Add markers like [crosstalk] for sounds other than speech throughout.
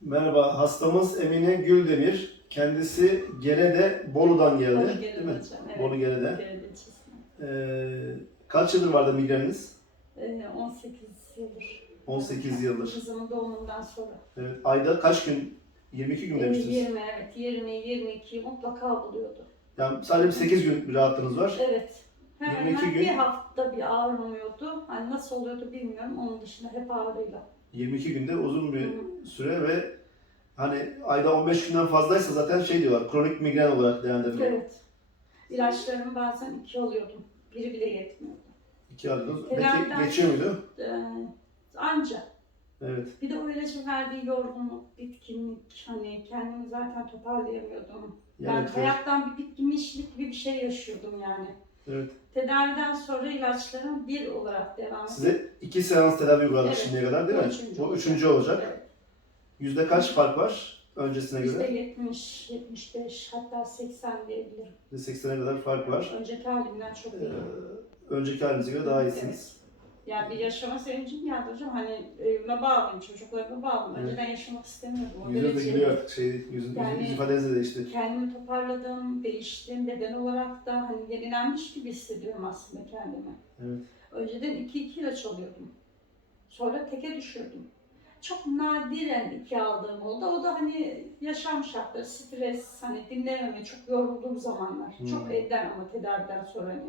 Merhaba, hastamız Emine Güldemir. Kendisi Gere'de, Bolu'dan geldi. Bolu değil mi? evet. Bolu çizme. Ee, kaç yıldır vardı migreniniz? Ee, 18 yıldır. 18 yıldır. Kızımın doğumundan sonra. Evet, ayda kaç gün? 22 gün demiştiniz. 20 evet 20 22 mutlaka buluyordu. Yani sadece bir 8 gün bir rahatlığınız var. Evet. Hemen 22 hemen gün. bir hafta bir ağrımıyordu. Hani nasıl oluyordu bilmiyorum. Onun dışında hep ağrıyla. 22 günde uzun bir süre ve hani ayda 15 günden fazlaysa zaten şey diyorlar, kronik migren olarak değerlendiriliyor. Evet. İlaçlarımı bazen iki alıyordum. Biri bile yetmiyordu. İki aldınız. Peki geçiyor muydu? Ee, anca. Evet. Bir de o ilacın verdiği yorgunluk, bitkinlik, hani kendimi zaten toparlayamıyordum. Yani Yani hayattan bir bitkinmişlik gibi bir şey yaşıyordum yani. Evet. Tedaviden sonra ilaçlarım bir olarak devam ediyor. Size iki seans tedavi uyguladık Evet. şimdiye kadar değil mi? Üçüncü Bu üçüncü olacak. Evet. Yüzde kaç fark var öncesine Yüzde göre? 70, 75 hatta 80 diyebilirim. Yüzde 80'e kadar fark var. Önceki halimden çok Ee, iyi. önceki halinize göre daha iyisiniz. Yani bir yaşama sevincim geldi hocam. Hani evime bağlıyım, çocuklarıma bağlıyım. Evet. Önceden yaşamak istemiyordum. O Yüzünüz de derece- gülüyor artık. Şey, yüzün, Yani- yüz ifadeniz de değişti. Kendimi toparladım, değiştim. Beden olarak da hani yenilenmiş gibi hissediyorum aslında kendimi. Evet. Önceden 2-2 ilaç alıyordum. Sonra teke düşürdüm. Çok nadiren iki aldığım oldu. O da hani yaşam şartları, stres, hani dinlememe, çok yorulduğum zamanlar. Hmm. Çok evden ama tedaviden sonra hani.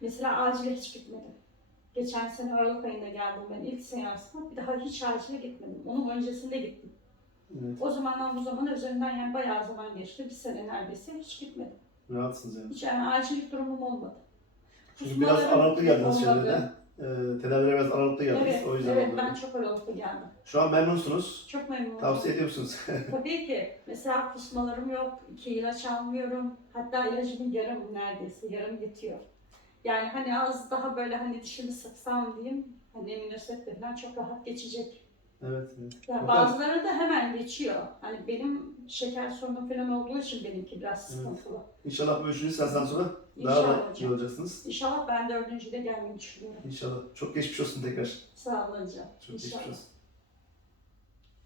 Mesela acile hiç gitmedim. Geçen sene Aralık ayında geldim ben ilk seansıma. Bir daha hiç acile gitmedim. Onun öncesinde gittim. Evet. O zamandan bu zamana üzerinden yani bayağı zaman geçti. Bir sene neredeyse hiç gitmedim. Rahatsınız yani. Hiç yani acillik durumum olmadı. Çünkü biraz aralıklı geldiniz de. Ee, tedavilere biraz aralıklı geldiniz. Evet, o yüzden evet oldu. ben çok aralıklı geldim. Şu an memnunsunuz. Çok memnunum. Tavsiye ediyor musunuz? [laughs] Tabii ki. Mesela kusmalarım yok. iki ilaç almıyorum. Hatta ilacımın yarım neredeyse. Yarım yetiyor. Yani hani az daha böyle hani dişimi sıksam diyeyim. Hani falan çok rahat geçecek. evet. evet. Yani bazıları da hemen geçiyor. Hani benim şeker sorunum falan olduğu için benimki biraz Evet. sıkıntılı. İnşallah bu üçüncü seanstan sonra daha da İnşallah iyi hocam. olacaksınız. İnşallah ben dördüncüde gelmeyi düşünüyorum. İnşallah. Çok geçmiş olsun tekrar. Sağ olun hocam. Çok geçmiş İnşallah. olsun.